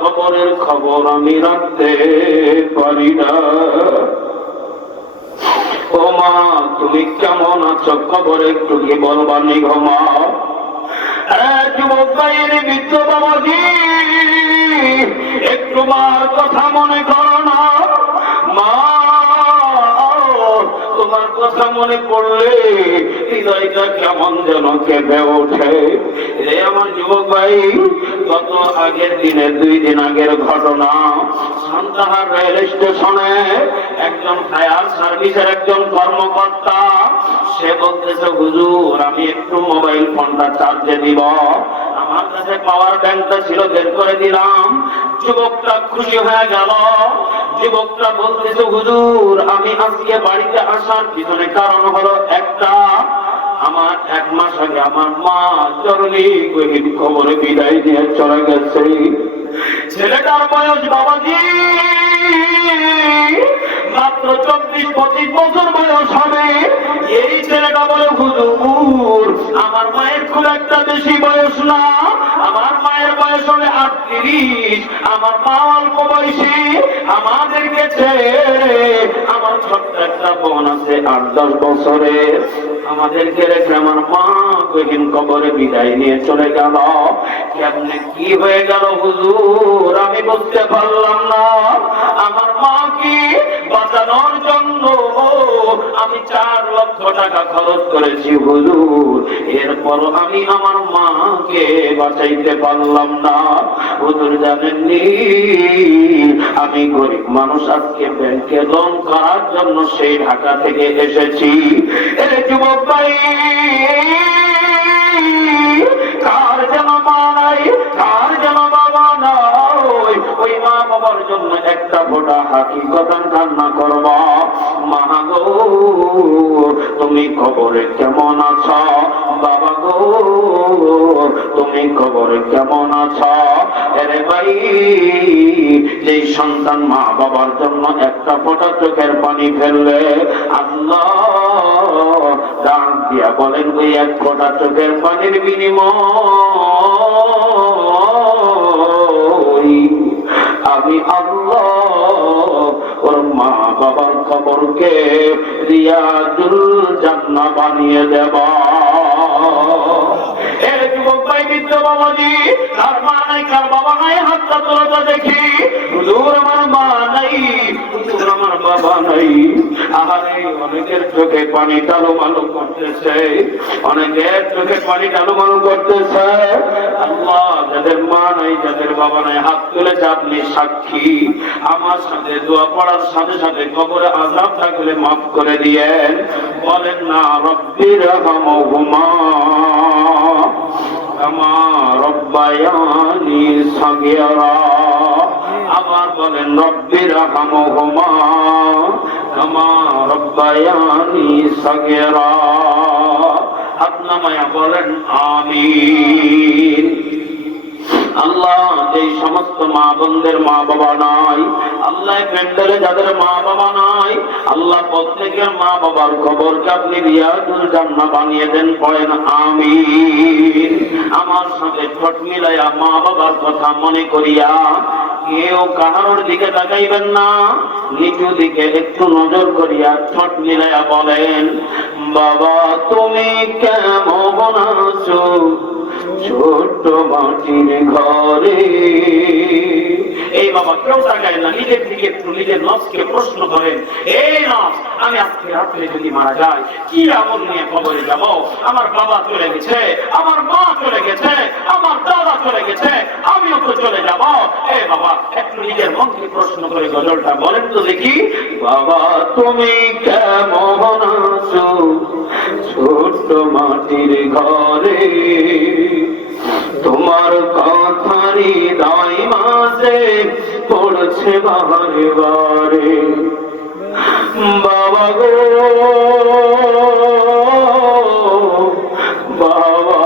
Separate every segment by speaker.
Speaker 1: খবরের খবর আমি রাখতে পারি না। ও মা, তুমি কেমন আছো? খবর একটু কি বলবানি ঘমা যুবক ভাইয়ের বৃদ্ধ বাবাজি, একটু মার কথা মনে করো না। মা, তোমার কথা মনে পড়লে হৃদয়টা কেমন যেন কেঁপে ওঠে। রে আমার যুবক ভাই গত আগের দিনে দুই দিন আগের ঘটনা, সান্তাহার রেল স্টেশনে একজন ফায়ার সার্ভিসের একজন কর্মকর্তা, সে বলতেছে, হুজুর, আমি একটু মোবাইল ফোনটা চার্জে দিব। আমার কাছে পাওয়ার ব্যাংকটা ছিল, বের করে দিলাম। যুবকটা খুশি হয়ে গেল। যুবকটা বলতেছে, হুজুর, আমি আজকে বাড়িতে আসার পিছনে কারণ হলো একটা। আমার এক মাস আগে আমার মা চরণী গহীন খবরে বিদায় দিয়ে চলে গেছে। ছেলেটার বয়স বাবাজি, মাত্র চব্বিশ, পঁচিশ বছর বয়স হবে। এই ছেলেটা বলে, হুজুর, আমার মায়ের খুব একটা বেশি বয়স না। আমার মায়ের বয়স হবে আটত্রিশ। আমার মা অল্প বয়সী। আমাদেরকে ছেড়ে, আমার ছোট্ট একটা বোন আছে আট, দশ বছরে আমাদেরকে রেখে আমার মা গহীন কবরে বিদায় নিয়ে চলে গেল। কেমনে কি হয়ে গেল হুজুর? আমি বুঝতে পারলাম না। আমার মা কি বাঁচানোর জন্য? আমি চার লক্ষ টাকা খরচ করেছি হুজুর। এরপর আমি আমার মাকে বাঁচাইতে পারলাম না। হুজুর জানেননি, আমি গরিব মানুষ আজকে ব্যাংকে লোন করার জন্য সেই ঢাকা থেকে এসেছি। এ যুবক বাবা জন্য একটা ফোটা হাকিকতান কান্না করব। মা গো, তুমি খবরে কেমন আছ? বাবা গো, তুমি খবরে কেমন আছ? যে সন্তান মা বাবার জন্য একটা ফোটা চোখের পানি ফেললে আল্লাহ বলেন, ওই এক ফোটা চোখের পানির বিনিময় আমি আল্লাহ ওর মা বাবার খবরকে রিয়াজুল জান্না বানিয়ে দেব। আপনি সাক্ষী। আমার সাথে দোয়া পড়ার সাথে সাথে কবরে আজাব থাকলে মাফ করে দিয়েন। বলেন না রব্বির রহমহুমা। কামা রব্বায়ানি সাগীরা। আবার বলেন রব্বির রহমহুমা কামা রব্বায়ানি সাগীরা। আপনামায়া বলেন আমিন। আল্লাহ যেই সমস্ত মা বোনদের মা বাবা নাই, আল্লাহ প্যান্ডেলে যাদের মা বাবা নাই, আল্লাহ প্রত্যেকের মা বাবার খবরকে আপনি রিয়াজুল জান্না বানিয়ে দেন পড়েন আমি আমার সাথে ঠোঁট মিলাইয়া মা বাবার কথা মনে করিয়া কেউ কাহার দিকে তাকাইবেন না, নিচু দিকে একটু নজর করিয়া ঠোঁট মিলাইয়া বলেন, বাবা, তুমি কেমন আছো? ছোট্ট মাটির ঘরে। আমি চলে আমিও তো চলে যাব। এ বাবা, একটু নিজের মনকে প্রশ্ন করে গজলটা বলেন তো দেখি। বাবা, তুমি কেমন আছো? ছোট্ট মাটির ঘরে, তোমার কথারি দাই মাঝে পড়ছে বারে বারে বাবা গো, বাবা!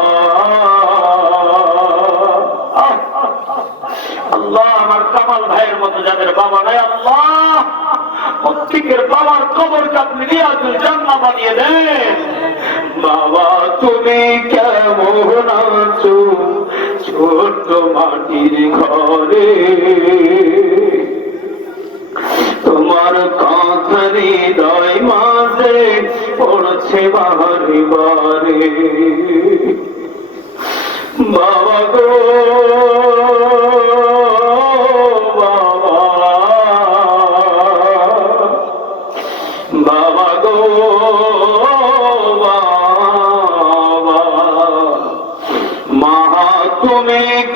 Speaker 1: আল্লাহ আমার ভাইয়ের মতো বাবা নাই, আল্লাহ প্রত্যেকের বাবার কবরকে আপনি রিয়াজুল জান্না বানিয়ে দেন বাবা, তুমি কেমন আছো? ছোট্ট মাটির ঘরে। তোমার কথা হৃদয় মাঝে পড়ছে বারে বারে বাবা গো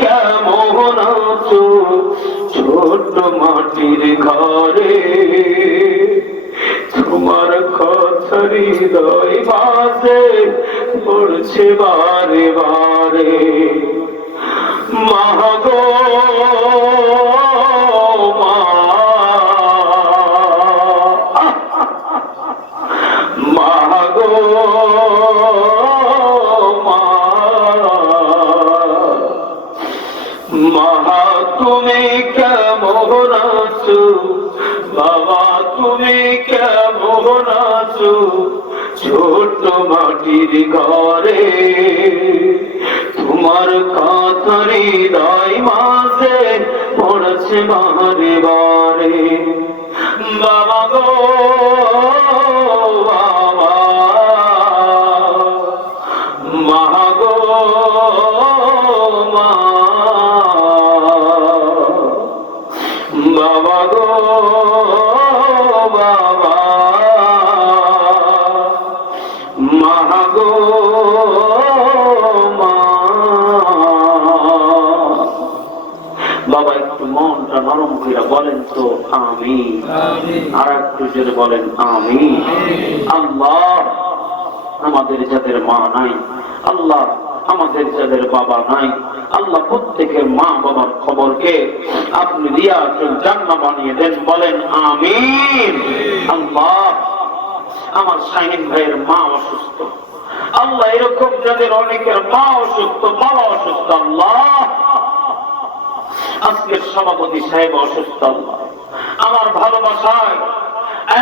Speaker 1: কেমন আছো ছোট মাটির ঘরে। তোমার কথা হৃদয় বাজে পড়ছে বারে বারে। মাগো কেমন আছো? বাবা, তুমি কেমন আছো? ছোট মাটির ঘরে, তোমার কাতরি দাই মাঝে পড়ছে বারে বারে। বাবা গো নরম করে বলেন তো আমি আর একটু জোরে বলেন আমি আল্লাহ আমাদের যাদের মা নাই আল্লাহ আমাদের যাদের বাবা নাই আল্লাহ প্রত্যেকের মা বাবার খবরকে আপনি রিয়াজুল জান্নাহ বানিয়ে দেন বলেন আমিন। আল্লাহ আমার শাহিন ভাইয়ের মা অসুস্থ। আল্লাহ এরকম যাদের অনেকের মা অসুস্থ বাবা অসুস্থ আল্লাহ আজকের সভাপতি সাহেব অসুস্থ আমার ভালোবাসায়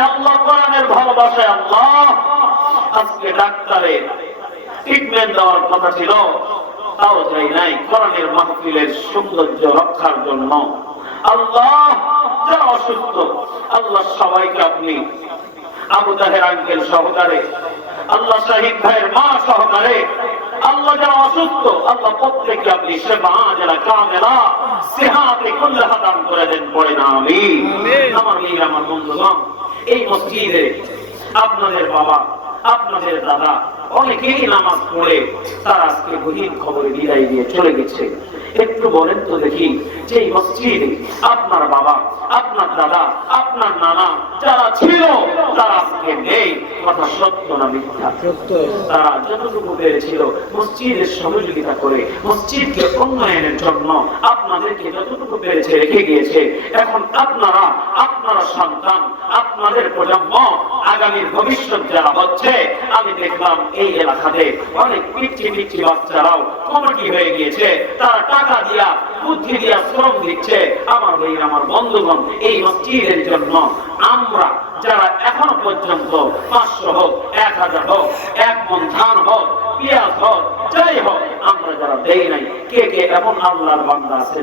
Speaker 1: আল্লাহ, কোরআনের ভালোবাসায় আল্লাহ। আজকে ডাক্তারের ট্রিটমেন্ট দেওয়ার কথা ছিল, তাও যাই নাই। কোরআনের মাহফিলের সৌন্দর্য রক্ষার জন্য। আল্লাহ, যারা অসুস্থ, আল্লাহ সবাইকে আপনি আবু তাহের আঙ্কেল সহকারে, আল্লাহ শাহিদ ভাইয়ের মা সহকারে আল্লাহ যারা অসুস্থ আল্লাহ প্রত্যেককে আপনি সেবা যারা কামেলা সেহাতে কোন দান করে দেন পড়ে না আমি আমার মেয়ে আমার বন্ধুগণ এই মসজিদে আপনাদের বাবা আপনাদের দাদা অনেকেই নামাজ পড়ে তার আজকে গভীর খবরে বিদায় দিয়ে চলে গেছে। একটু বলেন তো দেখি যে মসজিদে আপনার বাবা আপনার দাদা আপনার নানা যারা ছিল তারা আজকে নেই। কথা সত্য না মিথ্যা? তারা যতটুকু পেরেছিল মসজিদের সহযোগিতা করে মসজিদকে উন্নয়নের জন্য আপনাদেরকে যতটুকু পেরেছে রেখে গিয়েছে, এখন আপনারা আপনারা সন্তান, আপনাদের প্রজন্ম আগামীর ভবিষ্যৎ যারা হচ্ছে, আমি দেখলাম এই এলাকাতে অনেক পিচ্ছি পিচ্ছি বাচ্চারাও কমিটি হয়ে গিয়েছে, তারা টাকা দিয়া, বুদ্ধি দিয়া শ্রম দিচ্ছে। আমার ভাই, আমার বন্ধুগণ, এই মসজিদের জন্য আমরা যারা এখনও পর্যন্ত পাঁচশো হোক, এক হাজার হোক, এক মন ধান হোক, পেঁয়াজ হোক, যাই হোক, আমরা যারা দেই নাই, কে কে এমন আল্লাহর বান্দা আছে?